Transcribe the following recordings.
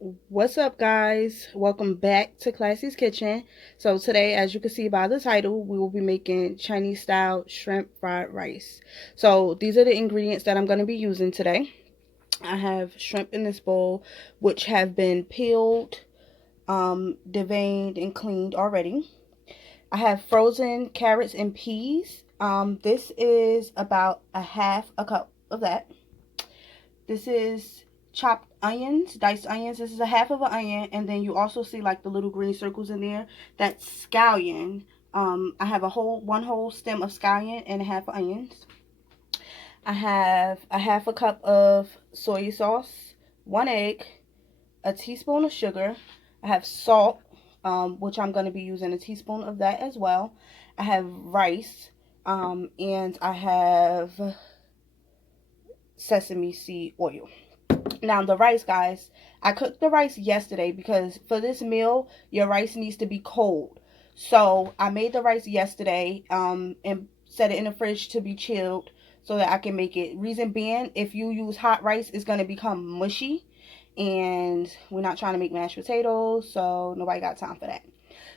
What's up, guys? Welcome back to Classy's Kitchen. So today, as you can see by the title, we will be making Chinese style shrimp fried rice. So these are the ingredients that I'm going to be using today. I have shrimp in this bowl, which have been peeled, deveined, and cleaned already. I have frozen carrots and peas. This is about a half a cup of that. This is chopped onions, diced onions. This is a half of an onion, and then you also see like the little green circles in there. That's scallion. I have one whole stem of scallion and a half of onions. I have a half a cup of soy sauce, one egg, a teaspoon of sugar. I have salt, which I'm going to be using a teaspoon of that as well. I have rice, and I have sesame seed oil. Now the rice, guys, I cooked the rice yesterday because for this meal your rice needs to be cold. So I made the rice yesterday and set it in the fridge to be chilled so that I can make it. Reason being, if you use hot rice, it's going to become mushy, and we're not trying to make mashed potatoes, so nobody got time for that.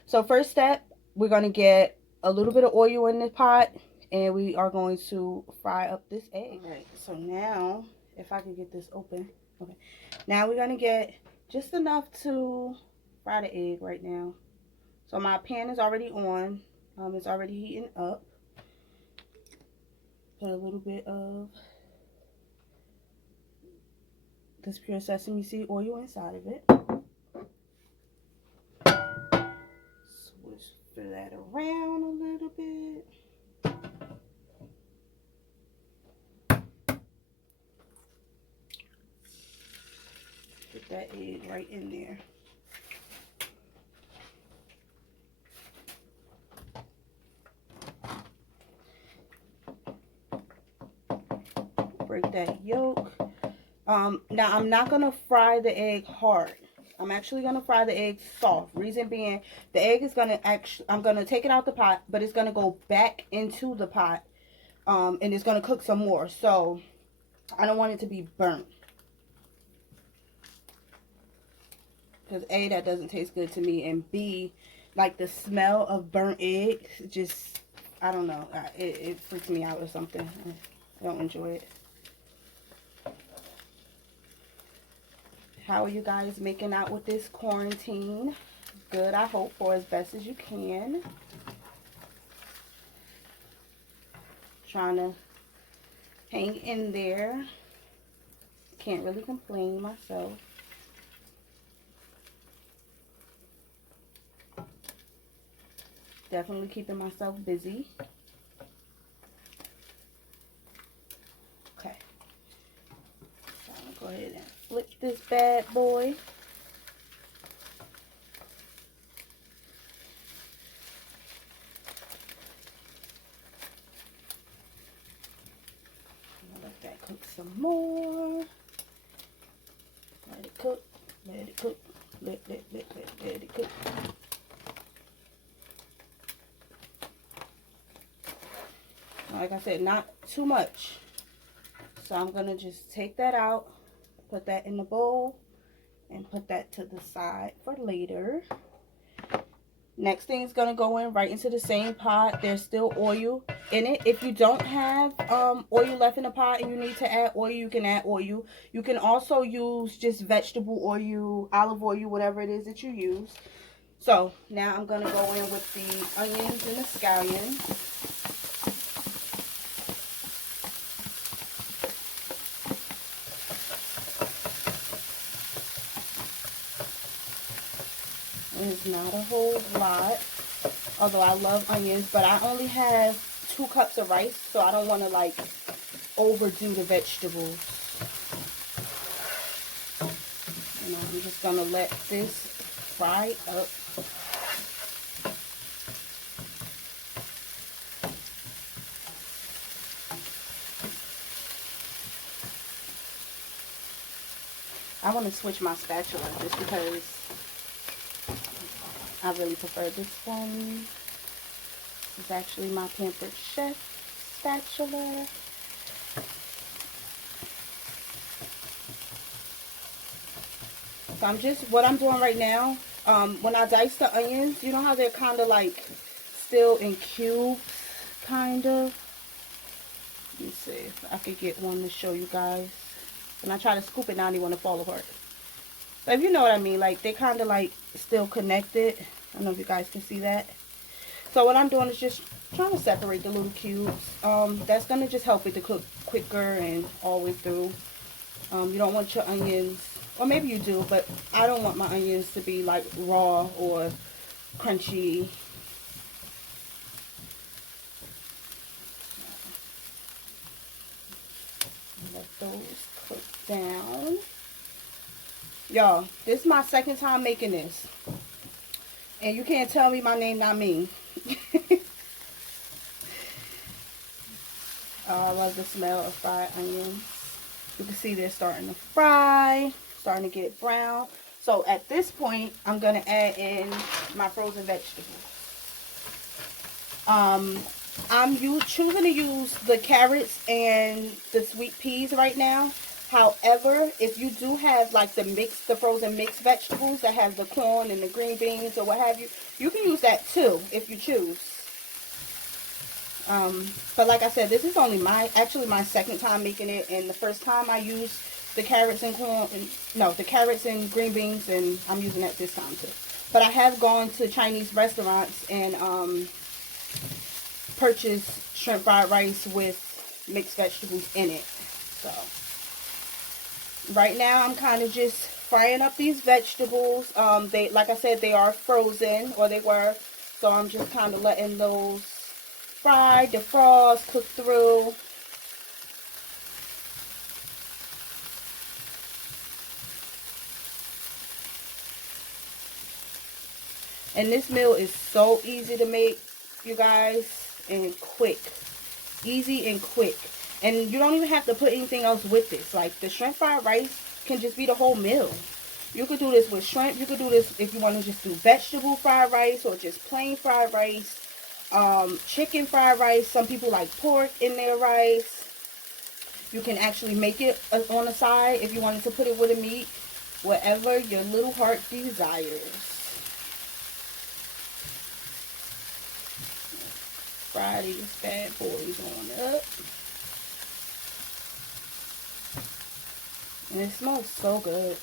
So first step, we're going to get a little bit of oil in the pot, and we are going to fry up this egg. All right, so now if I can get this open. Okay, now we're gonna get just enough to fry the egg right now. So my pan is already on. It's already heating up. Put a little bit of this pure sesame seed oil inside of it. Switch that around a little bit. Put that egg right in there. Break that yolk. Now I'm not gonna fry the egg hard. I'm actually gonna fry the egg soft. Reason being, the egg is gonna I'm gonna take it out the pot, but it's gonna go back into the pot, and it's gonna cook some more. So I don't want it to be burnt, because A, that doesn't taste good to me, and B, like the smell of burnt eggs, just, I don't know, it freaks me out or something. I don't enjoy it. How are you guys making out with this quarantine? Good, I hope, for as best as you can. Trying to hang in there. Can't really complain myself. Definitely keeping myself busy. Okay. So I'm gonna go ahead and flip this bad boy. Let that cook some more. Let it cook. Let it cook. Let it cook. Like I said, not too much. So I'm going to just take that out, put that in the bowl, and put that to the side for later. Next thing is going to go in right into the same pot. There's still oil in it. If you don't have oil left in the pot and you need to add oil, you can add oil. You can also use just vegetable oil, olive oil, whatever it is that you use. So now I'm going to go in with the onions and the scallion. It's not a whole lot, although I love onions, but I only have 2 cups of rice, so I don't want to like overdo the vegetables. And I'm just gonna let this fry up. I want to switch my spatula just because I really prefer this one. This is actually my Pampered Chef spatula. So what I'm doing right now, when I dice the onions, you know how they're kind of like still in cubes, kind of. Let me see if I could get one to show you guys. When I try to scoop it now, they want to fall apart. But if you know what I mean, like they kind of like still connected. I don't know if you guys can see that. So what I'm doing is just trying to separate the little cubes. That's going to just help it to cook quicker and all the way through. You don't want your onions, or maybe you do, but I don't want my onions to be like raw or crunchy. Let those cook down. Y'all, this is my second time making this. And you can't tell me my name not mean. Oh, I love the smell of fried onions. You can see they're starting to fry, starting to get brown. So at this point, I'm going to add in my frozen vegetables. I'm choosing to use the carrots and the sweet peas right now. However, if you do have like the frozen mixed vegetables that have the corn and the green beans or what have you, you can use that too if you choose. But like I said, this is only actually my second time making it, and the first time I used the carrots and the carrots and green beans, and I'm using that this time too. But I have gone to Chinese restaurants and purchased shrimp fried rice with mixed vegetables in it. So right now I'm kind of just frying up these vegetables. Like I said, they are frozen, or they were, so I'm just kind of letting those fry, defrost, cook through. And this meal is so easy to make, you guys, and quick. Easy and quick. And you don't even have to put anything else with this. Like the shrimp fried rice can just be the whole meal. You could do this with shrimp. You could do this if you want to just do vegetable fried rice or just plain fried rice. Chicken fried rice. Some people like pork in their rice. You can actually make it on the side if you wanted to put it with a meat. Whatever your little heart desires. Fry these bad boys on up. And it smells so good.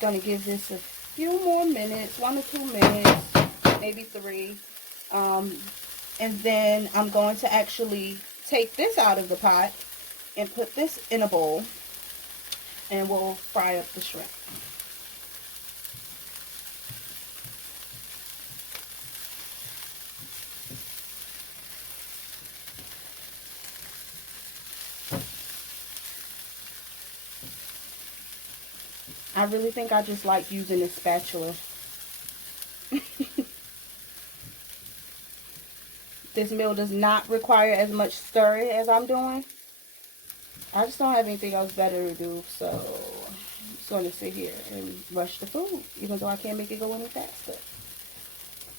Gonna give this a few more minutes, 1 or 2 minutes, maybe 3, and then I'm going to actually take this out of the pot and put this in a bowl, and we'll fry up the shrimp. I really think I just like using a spatula. This meal does not require as much stirring as I'm doing. I just don't have anything else better to do, so I'm just going to sit here and rush the food, even though I can't make it go any faster.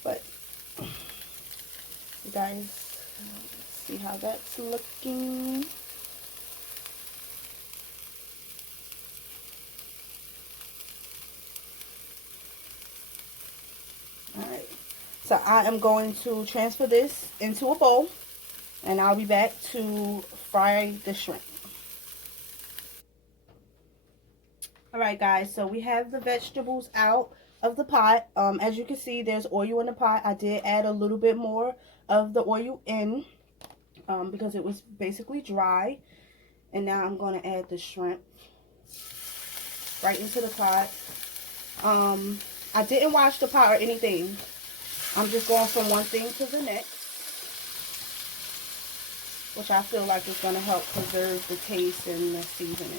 But, you guys, see how that's looking. Alright, so I am going to transfer this into a bowl, and I'll be back to fry the shrimp. Alright guys, so we have the vegetables out of the pot. As you can see, there's oil in the pot. I did add a little bit more of the oil in because it was basically dry. And now I'm going to add the shrimp right into the pot. I didn't wash the pot or anything. I'm just going from one thing to the next, which I feel like is going to help preserve the taste and the seasoning.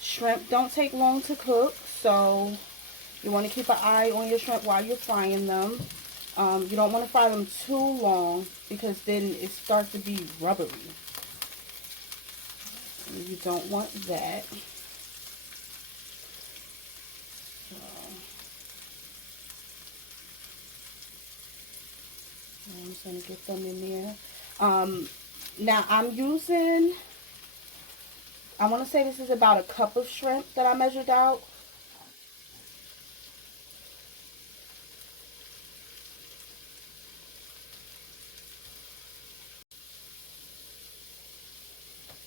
Shrimp don't take long to cook, so you want to keep an eye on your shrimp while you're frying them. You don't want to fry them too long because then it starts to be rubbery. You don't want that. I'm just going to get them in there. Now I'm using, I want to say this is about a cup of shrimp that I measured out.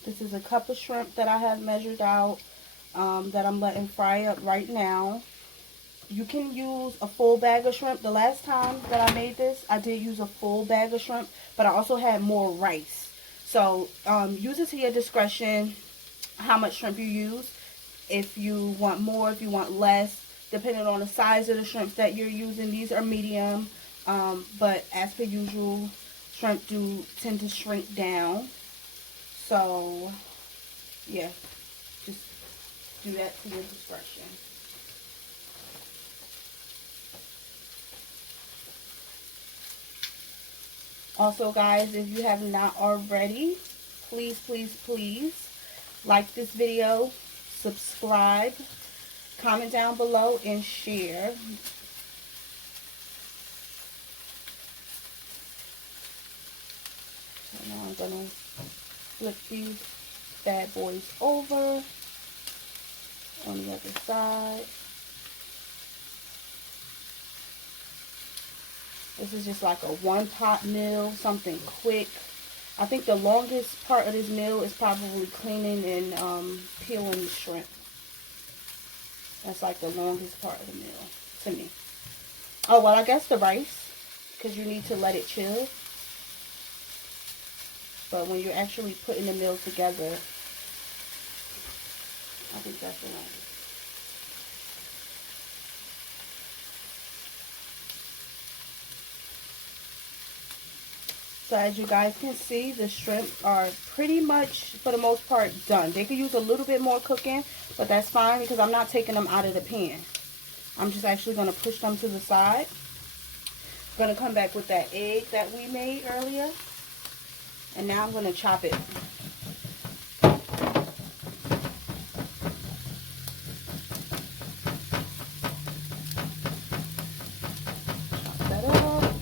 This is a cup of shrimp that I have measured out, that I'm letting fry up right now. You can use a full bag of shrimp. The last time that I made this, I did use a full bag of shrimp, but I also had more rice. So use it to your discretion how much shrimp you use. If you want more, if you want less, depending on the size of the shrimp that you're using. These are medium, but as per usual, shrimp do tend to shrink down. So yeah, just do that to your discretion. Also, guys, if you have not already, please, please, please like this video, subscribe, comment down below, and share. So now I'm going to flip these bad boys over on the other side. This is just like a one-pot meal, something quick. I think the longest part of this meal is probably cleaning and peeling the shrimp. That's like the longest part of the meal to me. Oh, well, I guess the rice, because you need to let it chill. But when you're actually putting the meal together, I think that's enough. So as you guys can see, the shrimp are pretty much, for the most part, done. They could use a little bit more cooking, but that's fine because I'm not taking them out of the pan. I'm just actually going to push them to the side. I'm going to come back with that egg that we made earlier. And now I'm going to chop it. Chop that up.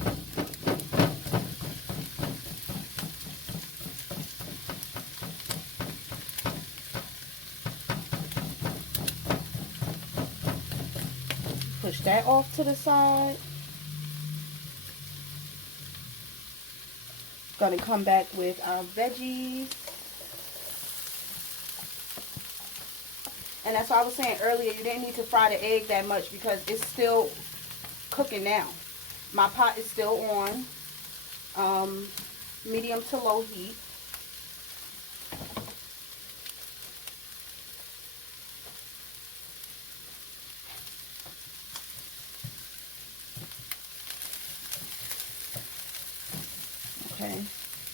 Push that off to the side. Going to come back with our veggies. And that's why I was saying earlier, you didn't need to fry the egg that much because it's still cooking now. My pot is still on medium to low heat. Okay,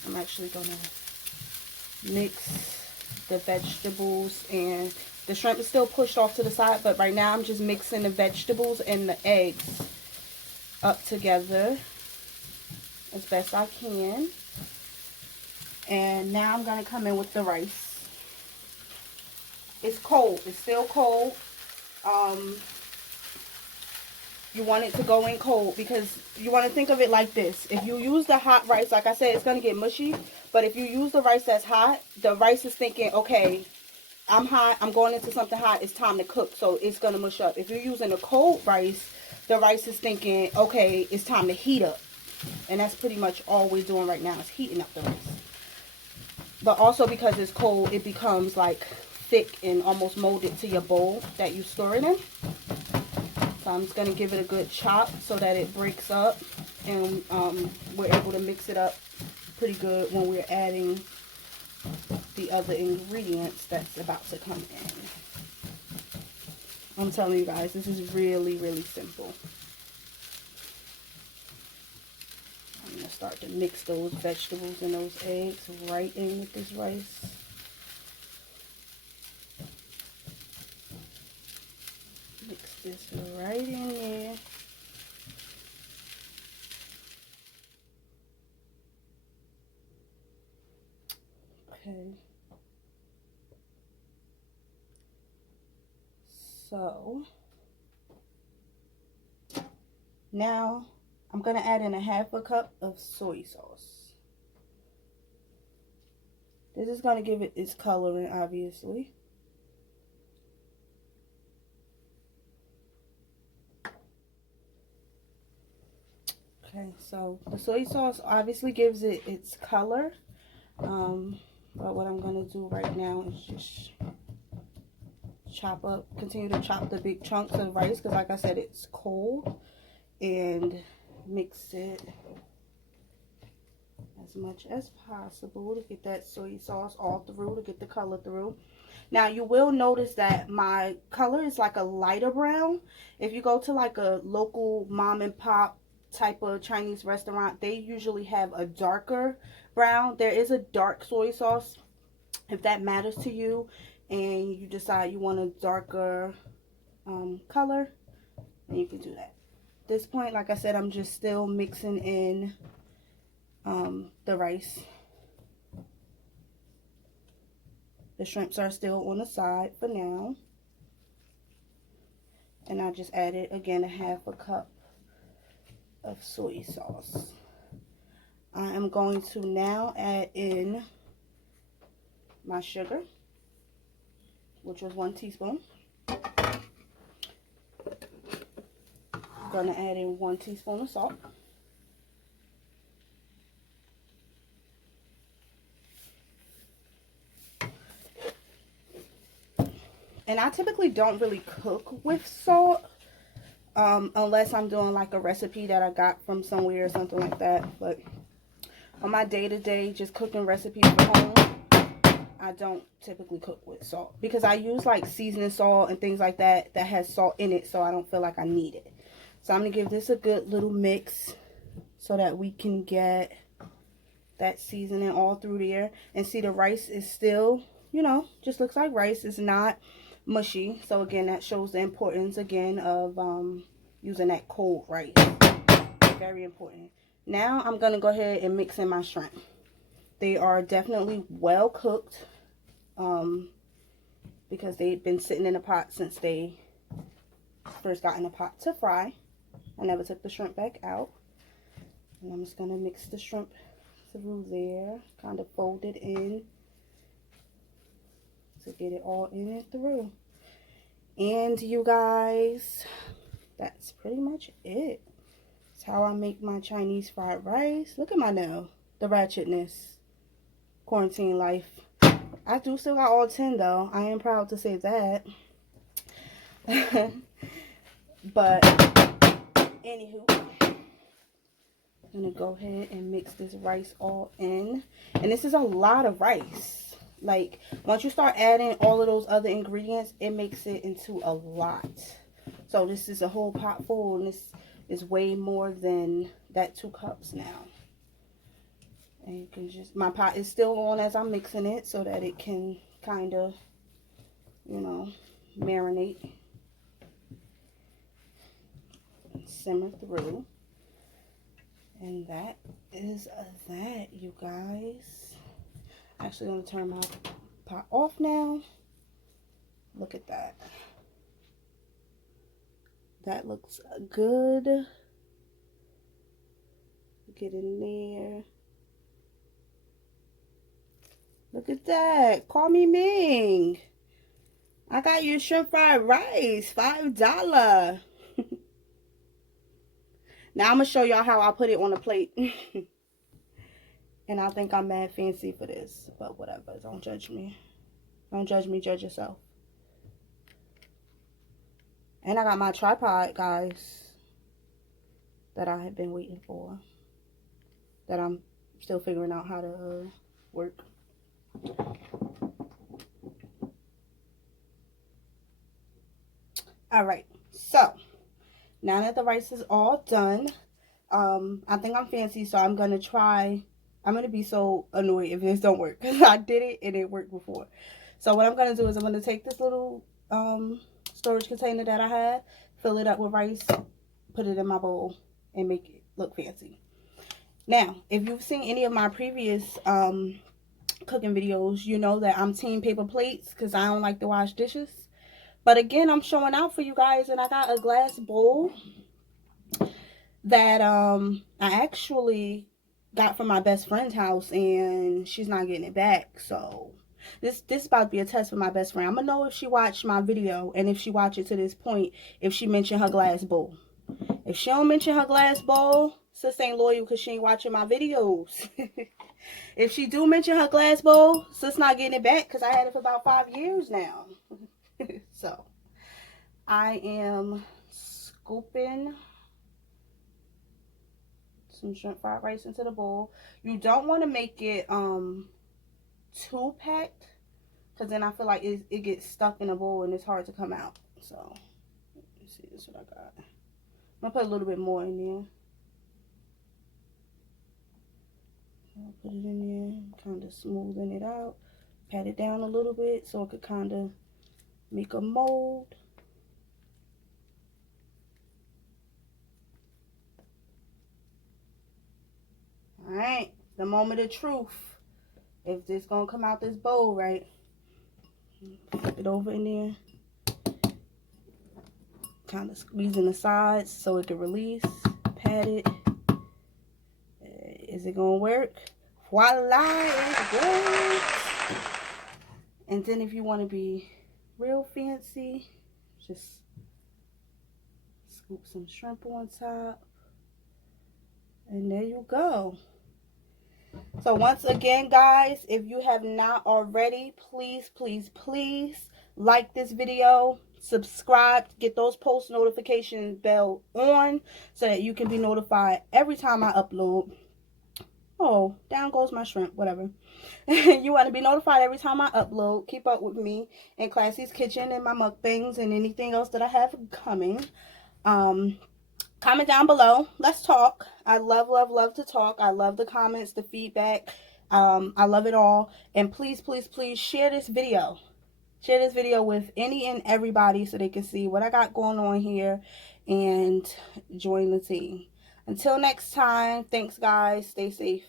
I'm actually going to mix the vegetables, and the shrimp is still pushed off to the side, but right now I'm just mixing the vegetables and the eggs up together as best I can. And now I'm going to come in with the rice. It's cold. It's still cold. You want it to go in cold because you want to think of it like this. If you use the hot rice, like I said, it's going to get mushy. But if you use the rice that's hot, the rice is thinking, okay, I'm hot, I'm going into something hot, it's time to cook. So it's going to mush up. If you're using a cold rice, the rice is thinking, okay, it's time to heat up. And that's pretty much all we're doing right now is heating up the rice. But also because it's cold, it becomes like thick and almost molded to your bowl that you store it in. So I'm just going to give it a good chop so that it breaks up, and we're able to mix it up pretty good when we're adding the other ingredients that's about to come in. I'm telling you guys, this is really, really simple. I'm going to start to mix those vegetables and those eggs right in with this rice. Mix this right in there. Okay. So Now I'm going to add in a 1/2 cup of soy sauce. This is going to give it its coloring, obviously. Okay, so the soy sauce obviously gives it its color. But what I'm going to do right now is just continue to chop the big chunks of rice, because like I said, it's cold, and mix it as much as possible to get that soy sauce all through, to get the color through. Now you will notice that my color is like a lighter brown. If you go to like a local mom and pop type of Chinese restaurant, they usually have a darker brown. There is a dark soy sauce, if that matters to you and you decide you want a darker color, then you can do that. At this point, like I said, I'm just still mixing in the rice. The shrimps are still on the side for now. And I just added, again, a 1/2 cup of soy sauce. I am going to now add in my sugar, which was 1 teaspoon. I'm going to add in 1 teaspoon of salt. And I typically don't really cook with salt unless I'm doing like a recipe that I got from somewhere or something like that. But on my day-to-day, just cooking recipes at home, I don't typically cook with salt, because I use like seasoning salt and things like that that has salt in it, so I don't feel like I need it. So I'm going to give this a good little mix so that we can get that seasoning all through there. And see, the rice is still, you know, just looks like rice. It's not mushy. So again, that shows the importance again of using that cold rice. Very important. Now I'm going to go ahead and mix in my shrimp. They are definitely well cooked because they've been sitting in the pot since they first got in the pot to fry. I never took the shrimp back out. And I'm just going to mix the shrimp through there, kind of fold it in to get it all in and through. And you guys, that's pretty much it. That's how I make my Chinese fried rice. Look at my nail, the ratchetness. Quarantine life. I do still got all 10 though. I am proud to say that. But anywho, I'm gonna go ahead and mix this rice all in. And this is a lot of rice. Like, once you start adding all of those other ingredients, it makes it into a lot. So this is a whole pot full, and this is way more than that 2 cups now. And you can just, my pot is still on as I'm mixing it so that it can kind of, you know, marinate and simmer through. And that is that, you guys. Actually, I'm going to turn my pot off now. Look at that. That looks good. Get in there. Look at that. Call me Ming. I got your shrimp fried rice. $5. Now I'm going to show y'all how I put it on a plate. And I think I'm mad fancy for this. But whatever. Don't judge me. Don't judge me. Judge yourself. And I got my tripod, guys, that I have been waiting for. That I'm still figuring out how to work. Alright, so now that the rice is all done, I think I'm fancy, so I'm going to be so annoyed if this don't work, because I did it and it worked before. So what I'm going to do is I'm going to take this little storage container that I had, fill it up with rice, put it in my bowl, and make it look fancy. Now, if you've seen any of my previous cooking videos, you know that I'm team paper plates because I don't like to wash dishes. But again, I'm showing out for you guys, and I got a glass bowl that I actually got from my best friend's house, and she's not getting it back. So this is about to be a test for my best friend. I'm gonna know if she watched my video, and if she watched it to this point, if she mentioned her glass bowl. If she don't mention her glass bowl, sis ain't loyal because she ain't watching my videos. If she do mention her glass bowl, sis not getting it back because I had it for about 5 years now. So I am scooping some shrimp fried rice into the bowl. You don't want to make it too packed, because then I feel like it gets stuck in the bowl and it's hard to come out. So let's see, this is what I got. I'm gonna put a little bit more in there. I'll put it in there, kind of smoothing it out, pat it down a little bit so it could kind of make a mold. All right, the moment of truth. If this gonna come out this bowl right, flip it over in there, kind of squeezing the sides so it can release. Pat it. Is it gonna work? Voila, it works. And then if you want to be real fancy, just scoop some shrimp on top, and there you go. So once again, guys, if you have not already, please, please, please like this video, subscribe, get those post notification bell on so that you can be notified every time I upload. Oh, down goes my shrimp, whatever. You want to be notified every time I upload. Keep up with me in Classy's Kitchen and my mukbangs and anything else that I have coming. Comment down below. Let's talk. I love, love, love to talk. I love the comments, the feedback. I love it all. And please, please, please share this video. Share this video with any and everybody so they can see what I got going on here and join the team. Until next time, thanks guys. Stay safe.